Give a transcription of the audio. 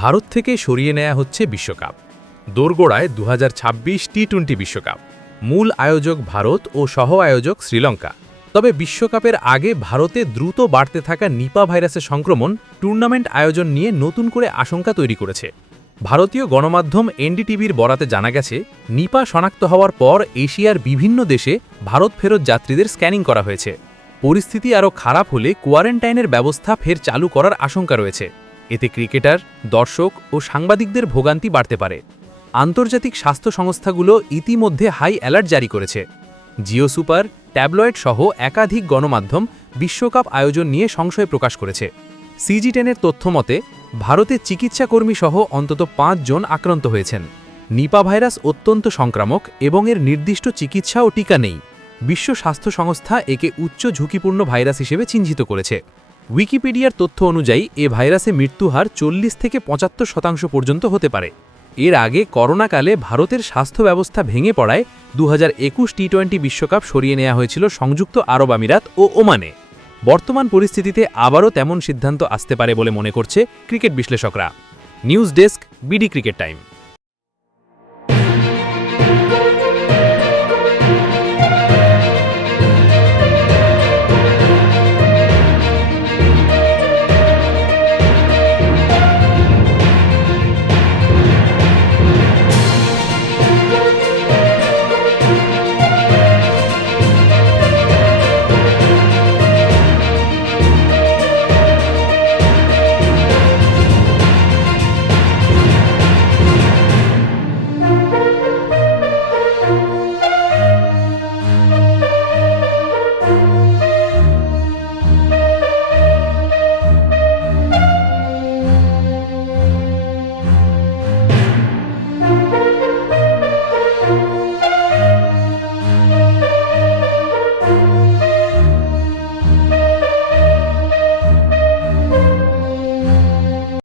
ভারত থেকে সরিয়ে নেওয়া হচ্ছে বিশ্বকাপ। দোরগোড়ায় 2026 টি-20 বিশ্বকাপ। মূল আয়োজক ভারত ও সহ আয়োজক শ্রীলঙ্কা। তবে বিশ্বকাপের আগে ভারতে দ্রুত বাড়তে থাকা নিপা ভাইরাসের সংক্রমণ টুর্নামেন্ট আয়োজন নিয়ে নতুন করে আশঙ্কা তৈরি করেছে। ভারতীয় গণমাধ্যম এনডিটিভির বরাতে জানা গেছে, নিপা শনাক্ত হওয়ার পর এশিয়ার বিভিন্ন দেশে ভারত ফেরত যাত্রীদের স্ক্যানিং করা হয়েছে। পরিস্থিতি আরও খারাপ হলে কোয়ারেন্টাইনের ব্যবস্থা ফের চালু করার আশঙ্কা রয়েছে। এতে ক্রিকেটার, দর্শক ও সাংবাদিকদের ভোগান্তি বাড়তে পারে। আন্তর্জাতিক স্বাস্থ্য সংস্থাগুলো ইতিমধ্যে হাই অ্যালার্ট জারি করেছে। জিও সুপার, ট্যাবলয়েড সহ একাধিক গণমাধ্যম বিশ্বকাপ আয়োজন নিয়ে সংশয় প্রকাশ করেছে। CG10-এর তথ্যমতে ভারতে চিকিৎসাকর্মী সহ অন্তত 5 জন আক্রান্ত হয়েছেন। নিপা ভাইরাস অত্যন্ত সংক্রামক এবং এর নির্দিষ্ট চিকিৎসা ও টিকা নেই। বিশ্ব স্বাস্থ্য সংস্থা একে উচ্চ ঝুঁকিপূর্ণ ভাইরাস হিসেবে চিহ্নিত করেছে। উইকিপিডিয়ার তথ্য অনুযায়ী এ ভাইরাসে মৃত্যুহার 40 থেকে 75% পর্যন্ত হতে পারে। এর আগে করোনাকালে ভারতের স্বাস্থ্য ব্যবস্থা ভেঙে পড়ায় 2021 টি-20 বিশ্বকাপ সরিয়ে নেওয়া হয়েছিল সংযুক্ত আরব আমিরাত ও ওমানে। বর্তমান পরিস্থিতিতে আবারও তেমন সিদ্ধান্ত আসতে পারে বলে মনে করছে ক্রিকেট বিশ্লেষকরা। News desk, BD cricket time.